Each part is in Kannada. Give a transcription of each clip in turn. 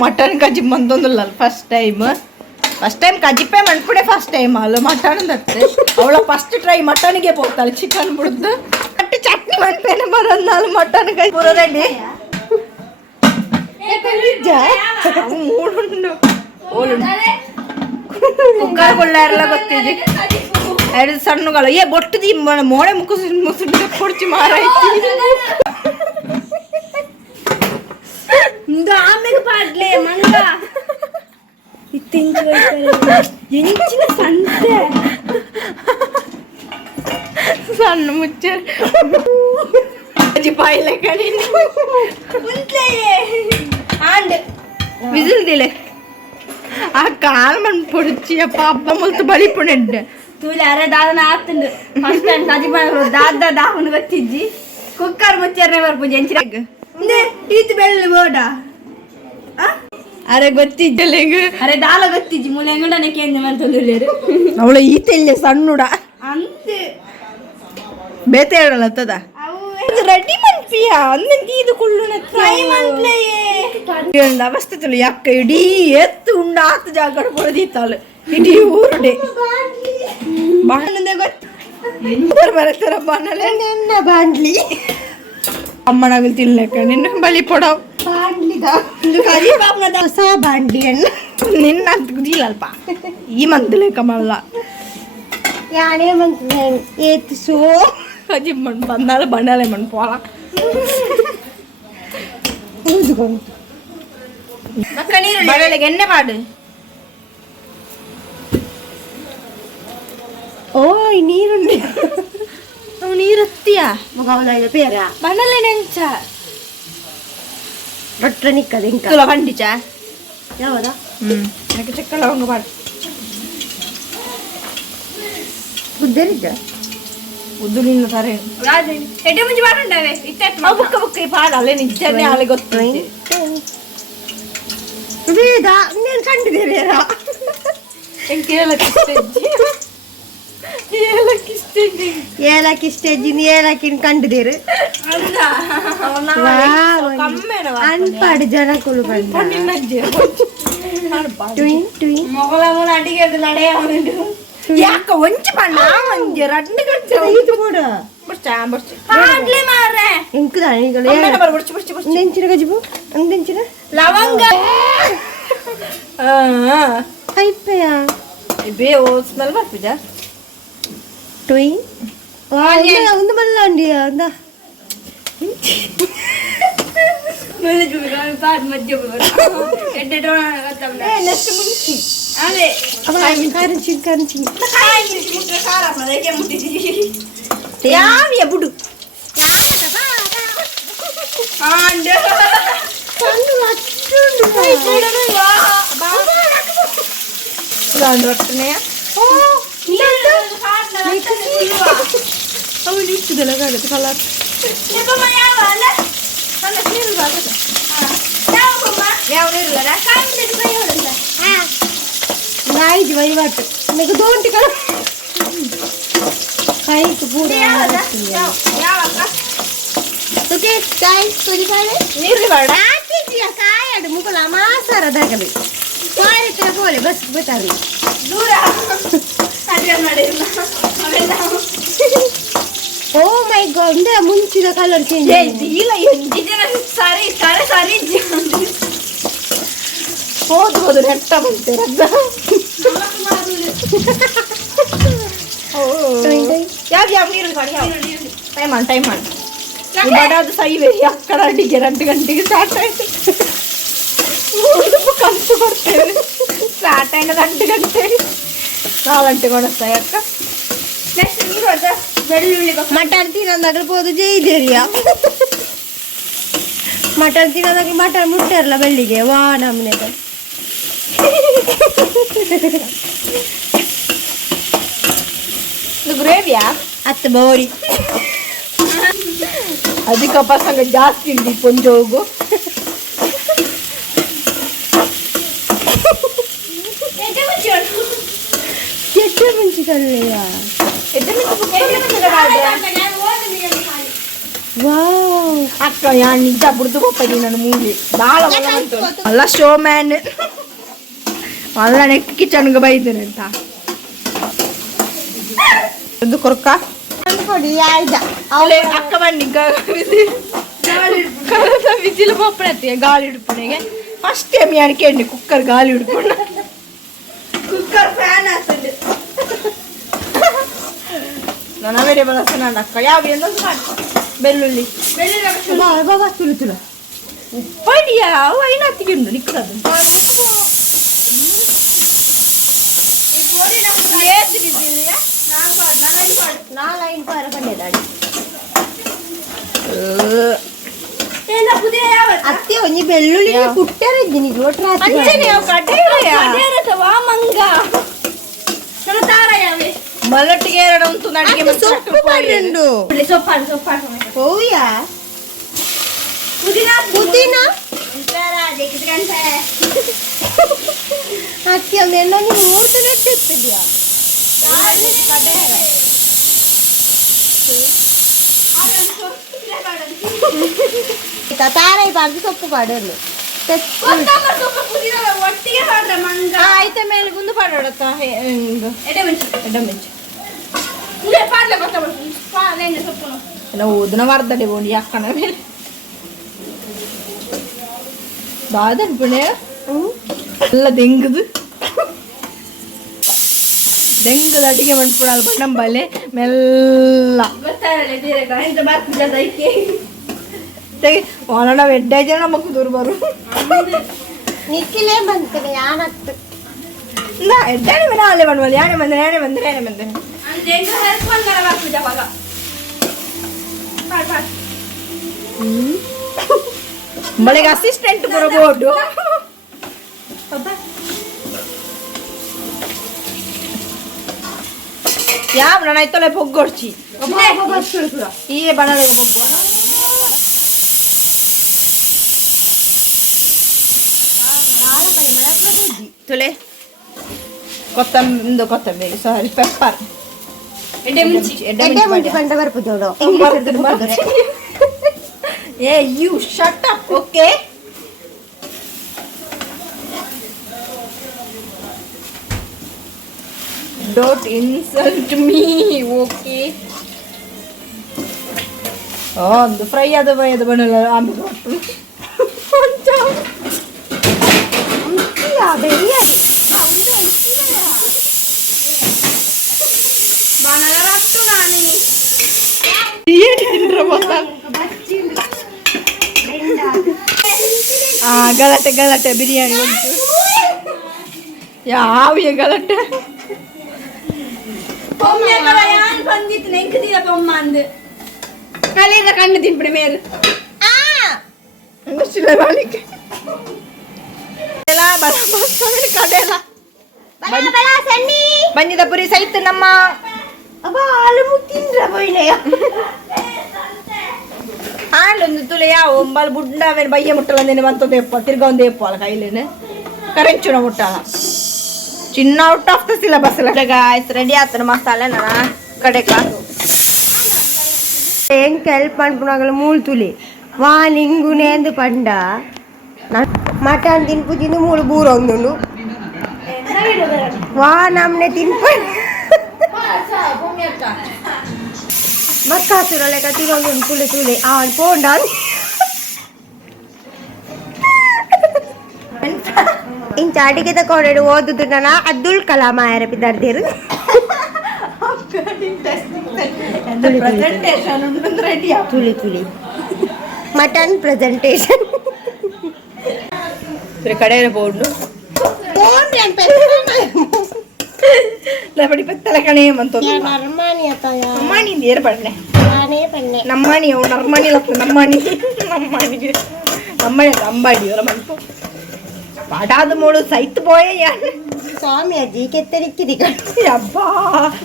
ಮಟನ್ ಕಜಿ ಬಂದೊಂದಿಲ್ಲ ಫಸ್ಟ್ ಟೈಮ್ ಕಜಿಪೆ ಮಾಡ್ಬಿಡೆ ಫಸ್ಟ್ ಟೈಮ್ ಅಲ್ಲ ಮಟನ್ ತತ್ತೆ ಅವಳ ಫಸ್ಟ್ ಟ್ರೈ ಮಟನ್ಗೆ ಹೋಗ್ತಾಳೆ ಚಿಕನ್ ಬಿಡುದು ಅಟ್ಟು ಚಟ್ನಿ ಮಾಡ್ತೇನೆ ಬರೋದು ನಾನು ಮಟನ್ ಕಜಿ ಪೂರ ರೆಡಿ ಮೂಡುಂಡು ಕುಕ್ಕರ್ ಕೊಳ್ಳ ಎಲ್ಲ ಗೊತ್ತಿದೆ ಎರಡು ಸಣ್ಣಗಳು ಬೊಟ್ಟದಿ ಮೋಡೆ ಮುಸುಂಡು ಕೊಡ್ಚಿ ಮಾರಾಯ್ತಿ ಆಮೇಲೆ ಪಾಡ್ಲೆ ಮಂಗ ಎಂಚಿನ ಸಂತೆ ಸಣ್ಣ ಮುಚ್ಚ ಪಾಯಿಲೆ ಕಡಿ ವಿಸಿಲ್ ದಿಲೆ ಆ ಕಾಲ್ ಮಣ್ಣು పొడిచి పాప మొత్తం బలిపోయిండు తూలి అరే దాదన ఆత్తుండు ఫస్ట్ టైం సజిపడు దాదను వచ్చింది కుక్కర్ ముచ్చర్నే వరకు జంచిరాగ ಈತ್ ಬೆಳ್ಳಿ ಬೋಡ ಅರೆ ಗೊತ್ತಿದ್ದಲೆಂಗ ಅರೆ ದಾಲ ಗೊತ್ತಿಜ್ಜಿ ಮುಲೆಂಗಡನೆ ಕೇಂದ್ರ ಮಾಡ್ತಂದಿಲ್ಲೇರು ಅವಳ ಈತೆಲ್ಲ ಸಣ್ಣುಡ ಅಂತೆ ಬೇತೆ ಹೇಳಲ್ಲ ತದ ರೆಡಿ ಮನ್ಪಿಯ ಅಂದಂಗೆ ಇದು ಕುಳ್ಳುನ ಫ್ರೈ ಮಂತ್ಲೇ ಅವಸ್ಥೆ ತಲು ಯಾಕ ಇಡೀ ಎತ್ತು ಉಂಡ ಆತ ಜಾಗ ಹೊಡೆದಿತ್ತಾಳು ಇಡೀ ಊರುಡೆ ಬಾಣದೆ ಗೊತ್ತು ಎಂದರ್ ಬರತ್ತಾರ ಬಾಣಲೆ ನನ್ನ ಬಾಂಡ್ಲಿ ಅಮ್ಮನಾಗಲ್ ತಿನ್ಲಕ್ಕ ನಿನ್ನ ಬಲಿ ಪೊಡವ್ ಕರಿ ಪಾಪದ ಹೊಸ ಬಾಂಡ್ಲಿ ಅಣ್ಣ ನಿನ್ನ ಅಲ್ಪ ಈ ಮಂತ್ಲೆ ಕಮಲ್ಲ ಯಾನೇ ಮಂತ್ ಏತ್ ಸೋ ಕಜಿ ಮಣ್ಣು ಬಂದಾಲ ಬಂಡಾಲೆ ಮಣ್ಣು ಪೋಲ ಬಡಲೆಗೆ ಎಣ್ಣೆ ಮಾಡು ಓಯ್ ನೀರುಂಡಿ ನಾವು ನೀರು ಹತ್ತಿಯಾ ಮುಖದ ಪೇರ ಬಂಡಲೆ ನೆಂಚ ರೊಟ್ಟ ನಿಕ್ಕದ ಇಂಕ ತುಲ ಬಂಡಿಚ ಯಾವದ ಯಾಕೆ ಚಕ್ಕ ಲವಂಗ ಮಾಡು ಗುದ್ದರಿದ್ದ ಉದ್ದು ನಿನ್ನ ತಾರೆ ಎಡೆ ಮುಂಜಿ ಬಾರುಂಡವೆ ಇತ್ತೆ ಬುಕ್ಕ ಬುಕ್ಕ ಈ ಪಾಡಲ್ಲೇ ನಿಜನೇ ಆಲೆ ಗೊತ್ತು ವೇದ ನೀನು ಕಂಡಿದ್ದೀರ ಏಲಕ್ಕಿ ಸ್ಟೇಜಿನ ಏಲಕ್ಕಿನ ಕಂಡಿದ್ದೀರಿ ಅನ್ಪಾಡು ಜನಕ್ಕಳು ಬಂದ ಮೊಗಲ ಮೂಲ ಅಡಿಗೆ ನಡೆಯ ಯಾಕ ಒಂಚು ಬಣ್ಣ ಒಂಜೆ ರಡ್ಡು ಗಂಟೆ ಇದು ಕೂಡ ಹಾಡ್ಲಿ ಮಾರ್ರೆ ಎಂಕುದ ನೆಂಚಿನ ಗಜಿಬು ನೆಂಚಿನ ಲವಂಗ ಐಪೆಯ ಬೇ ಓ ಸ್ಮೆಲ್ ಬರ್ಪಿಜ ಟುಯ್ ಒಂದು ಮಲ್ಲ ಅಂಡಿಯ ಅಂದ ಮಧ್ಯ ಅದೇ ಕಾರಂಚಿ ಯಾವ್ಯ ಬಿಡು ಅವಳು ಇಷ್ಟದಲ್ಲ ಕಾಗುತ್ತೆ ಕಲರ್ ಯಾವ ನೀರಿಲ್ಲ ಗಾಯಿದು ವಹಿವಾಟು ನಿಮಗೆ ದೋಂಟಿ ಕಲ ಕೈಗೆ ಪೂರ ಓಕೆ ಗಾಯ್ಸ್ ಕೊಡಿಕಾಳೆ ನೀರು ಬೇಡ ಆತಿಜಿಯ ಕಾಯಡು ಮುಗಲ ಮಾಸಾರ ದಗಲಿ ಕಾಯಿತ ಬೋಲೆ ಬಸ್ ಬಿಟ್ಟಾರಿ ದೂರ ಅದೇ ಮಾಡಿಲ್ಲ ಅವೆಲ್ಲ ಓ ಮೈ ಗಾಡ್ ಇಂದ ಮುಂಚಿದ ಕಲರ್ ಚೇಂಜ್ ಇಲ್ಲ ಎಂಜಿನ ಸಾರಿ ಸಾರಿ ಸಾರಿ ಹೋದು ನೆಟ್ಟ ಬಂತೆ ರದ್ದ ಯಾವ ನೀರು ಮಾಡಿ ಟೈಮ್ ಮಾಡಿ ಬಡಾದ ಸೈವೆ ಅక్కడ ಅಡಿಗೆ 2 ಗಂಟೆಗೆ ಸ್ಟಾರ್ಟ್ ಆಯ್ತು ಉಡುಪು ಕಂತು ಕೊಡ್ತೇವೆ ಸ್ಟಾರ್ಟ್ ಆಯ್ನ 2 ಗಂಟೆ 4 ಗಂಟೆ ಕೊಡಿಸ್ತಾಯ ಅಕ್ಕ. ಬೆಳ್ಳುಳ್ಳಿ ಮಟನ್ ತಿನ್ನೋದಾಗ್ಲಿ ಹೋದು ಜೈದೇರಿಯಾ ಮಟನ್ ತಿನ್ನೋದಾಗ್ಲಿ ಮಟನ್ ಮುಟ್ಟಾರಲ್ಲ ಬೆಳ್ಳಿಗೆ ವಾ ನಮ್ಮನೆ ಗ್ರೇವಿಯಾ ಅತ್ತ ಬೋರಿ ಅಧಿಕ ಪಸಂಗ ಜಾಸ್ತಿ ಇಲ್ಲಿ ಕೊಂಚೋಗು ಎಡ್ಡೆ ಮುಂಚಿಕಲ್ಲೆಯ ವಾವ್ ಅಕ್ಕ ಯಾನ್ ನಿಜ ಬಿಡ್ದು ಹೋಗ್ತದೆ ನನ್ನ ಮೂವಿ ಭಾಳ ಅಲ್ಲ ಶೋ ಮ್ಯಾನ್ ಅಲ್ಲ ನೆಕ್ ಕಿಚನ್ಗೆ ಬೈದೇನೆ ಅಂತ ಒಂದು ಕೊರಕ ಕೊಡಿ ಆಯ್ದ ಅವಳೆ ಅಕ್ಕ ಬನ್ನಿ ವಿಜಿಲ್ ಪಪ್ಪಣತ್ತೆ ಗಾಳಿ ಹಿಡ್ಪಣೆಗೆ ಫಸ್ಟ್ ಟೈಮ್ ಯಾನ್ ಕೇಳಿ ಕುಕ್ಕರ್ ಗಾಳಿ ಹಿಡ್ಕೊಂಡ ಕುಕ್ಕರ್ ಫ್ಯಾನ್ ಆಗ್ತದೆ ನಾನು ಅವೇಡೆ ಬಳಸ್ತಾನೆ ಅಕ್ಕ ಯಾವ ಎಲ್ಲೊಂದು ಮಾಡ್ಕೊ ಬೆಳ್ಳುಳ್ಳಿ ಬಾಬಾ ತುಳು ತುಳು ಉಪ್ಪಡಿಯಾ ಅವು ಐನ ಹತ್ತಿಗೆಂಡು ನಿಕ್ಕದು ಅತ್ತೆ ಒಂಜಿ ಬೆಳ್ಳುಳ್ಳಿ ಪುಟ್ಟರ ಇದ್ದೀನಿ ಮಲ್ಲಟ್ಟಿಗೆ ಎರಡು ಉಂಟು ನಡಿಗೆ ಸೊಪ್ಪು ಮಾಡಿಂಡು ಹೋಯಾ ಪುದೀನ ಅತ್ತೆ ಒಂದು ಎಣ್ಣೆ ಮೂರ್ತ ನೆಟ್ಟಿರ್ತಿದ್ಯಾ ತಾರಾಯಿ ಬಾರ್ದು ಸೊಪ್ಪು ಪಾಡಲು ಆಯ್ತ ಮೇಲೆ ಗುಂದು ಪಾಡತ್ತ ಎಲ್ಲ ಓದನ ವಾರದಲ್ಲಿ ಬೋಣಿ ಅಕ್ಕನ ಮೇಲೆ ದಾದನ್ಪುಣೆ ಎಲ್ಲ ದೆಂಗದು ದೆಂಗದ ಅಡಿಗೆ ಮಾಡ್ಬಿಡಲ್ಲ ಬಣ್ಣಂಬಲ್ಲೆ ಮೆಲ್ಲ ಒಣ ಎಡ್ಡೆ ಜನ ಮಕ್ಕ ದೂರ ಬರು ನಿಕ್ಕಿಲೇ ಬಂತೇನೆ ಯಾನತ್ತು ಇಲ್ಲ ಎಡ್ಡಾಣಿ ಮನೆ ಅಲ್ಲೇ ಬಣ್ವಲ್ಲ ಯಾನೆ ಬಂದೆ ಬಳಿಗೆ ಅಸಿಸ್ಟೆಂಟ್ ಬರಬಹುದು ಯಾವ ನಾನು ಆಯ್ತಲ್ಲ ಪೊಗ್ಗೊಡ್ಚಿ ಈ ಬಣಲೆ ಪೊಗ್ಗೋ ತುಲೆ ಕೊತ್ತಂಬರಿ ಸಾರಿ pepper you shut up, okay? Don't insult me, okay? Oh, the fry ada banana ambil waktu. Mantap. Ya, beri. Banana waktu nani? Dia di remotan. ಗಲಾಟೆ ಬಿರಿಯಾನಿ ಉಂಟು ಯಾವ ಗಲಾಟೆ ಬಂದಿತ್ತು ನೆಂಕದಿಲ್ಲ ಬೊಮ್ಮ ಅಂದು ಕಲಿಯಿಂದ ಕಣ್ಣು ತಿನ್ಬಿಡಿ ಮೇರು ಕಡೆಲ್ಲ ಬಂದಿದ ಪುರಿ ಸೈತು ನಮ್ಮ ಹಾಲು ಮುಟ್ಟಿಂದ್ರ ಬೈನಯ್ಯ ಹಾಲೊಂದು ತುಲೆಯ ಒಂಬಲ್ ಬುಡ್ಡ ಬಯ್ಯ ಮುಟ್ಟಲಂದೇನೆ ಬಂತದೆ ಎಪ್ಪ ತಿರ್ಗ ಒಂದು ಎಪ್ಪ ಅಲ್ಲ ಕೈಲೇನೆ ಕರೆಂಚುನ ಮುಟ್ಟಲ್ಲ ಚಿನ್ನ out of the syllabus guys ready ಆತನ ಮಸಾಲೆ ನನ್ನ ಕಡೆ ಕಾಸು ಹೆಂಗ್ ಹೆಲ್ಪ್ ಮಾಡ್ಕೊಂಡಾಗಲ್ಲ ಮೂಳು ತುಲಿ ವಾ ನಿಂಗುನೆ ಎಂದು ಪಂಡ ಮಟನ್ ತಿನ್ಪುಜಿಂದು ಮೂಳು ಬೂರ ಒಂದು ವಾ ನಮ್ನೆ ತಿನ್ಪ ಮಕ್ಕಾಸುರಲೆ ಕತ್ತಿಗೊಂದು ತುಳಿ ಅವನ್ ಪೋಂಡ ಇಂಚ ಅಡಿಗೆ ತಗೊಂಡು ಓದುದು ನಾನು ಅಬ್ದುಲ್ ಕಲಾಂ ಆಯರ ಬಿದ್ದಾರ್ದೇರು ತುಳಿ ಮಟನ್ ಪ್ರೆಸೆಂಟೇಷನ್ ಕಡೆಯ ಬೋಡ್ಲು ಪಡಿ ಪತ್ತಲೆ ಕಣೆ ಮಂತ ನಮ್ಮಣಿ ಏರ್ ಪಡ್ನೆ ನಮ್ಮಣಿ ಅವು ನರ್ಮಣಿ ನಮ್ಮಣಿ ನಮ್ಮಣಿಗೆ ನಮ್ಮಣಿ ಅಂಬಾಡಿ ಅವರ ಮನ್ಪು ಪಡಾದ ಮೂಳು ಸೈತ್ ಪೋಯ ಸ್ವಾಮಿ ಅಜ್ಜಿ ಕೆತ್ತರಿಕ್ಕಿದಿ ಅಬ್ಬಾ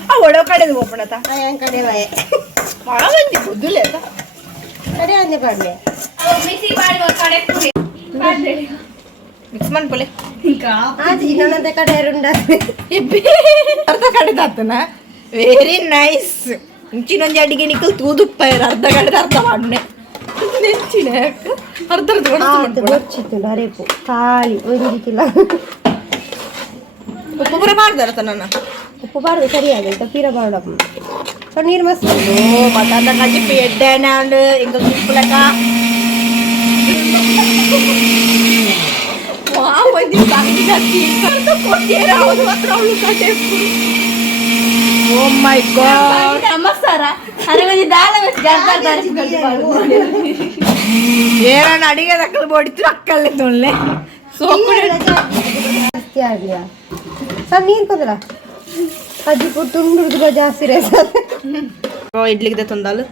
ಆ ಒಡವ ಕಡೆದು ಹೋಗ್ಬಿಡತ ಕಡೆ ವಯ ಮಂದಿ ಬುದ್ಧುಲೆ ಕಡೆ ಒಂದೇ ಪಡ್ಲೆ ಮಿಕ್ಸ್ ಮಾಡ್ಕೊಲೆ ಇನ್ನೊಂದೇ ಕಡೆ ಉಂಡ ಅರ್ಧ ಕಡೆದ ಆತನ ವೆರಿ ನೈಸ್ ಇಂಚಿನೊಂದು ಅಡಿಗೆ ನಿಕ್ಕಲ್ ತೂದುಪ್ಪ ಅರ್ಧ ಕಡೆದ ಅರ್ಧ ಮಾಡ್ನೆ ನೆಚ್ಚಿನ ಅರ್ಧ ಗೊಚ್ಚಿತ್ತು ಅರೇಪು ಖಾಲಿ ಒಂದಿಕ್ಕಿಲ್ಲ ಉಪ್ಪು ಪೂರ ಮಾಡ್ದಾರತ ನನ್ನ ಉಪ್ಪು ಬಾರ್ದು ಸರಿಯಾಗಿ ಪೀರ ಬಾರ್ಡಪ್ಪ ಸೊ ನೀರು ಮಸ್ತ್ ಮತ್ತ ಕಜಿಪು ಎಡ್ಡೆಣ್ಣೆ ಅಂಡು ಎಂಗ ಉಪ್ಪುಲಕ ಮಂದಿ ಓ ಮೈ ಗಾಡ್ ನಮಸ್ಕಾರ ಅರೆ ದಾಳ ಏನ ಅಡಿಗೆ ದಕ್ಕಲು ಬೋಡಿತ್ತು ಅಕ್ಕಲ್ಲೇ ತೊಳ್ಳೆ ಜಾಸ್ತಿ ಆಗ್ಲಿಯಾ ಸರ್ ನೀರು ಕೊದ್ರ ಅಜ್ಜಿ ಪುಟ್ಟು ಹುಡುಗ ಜಾಸ್ತಿ ರೇಸ ಇಡ್ಲಿಗೆ ತಂದಾಲು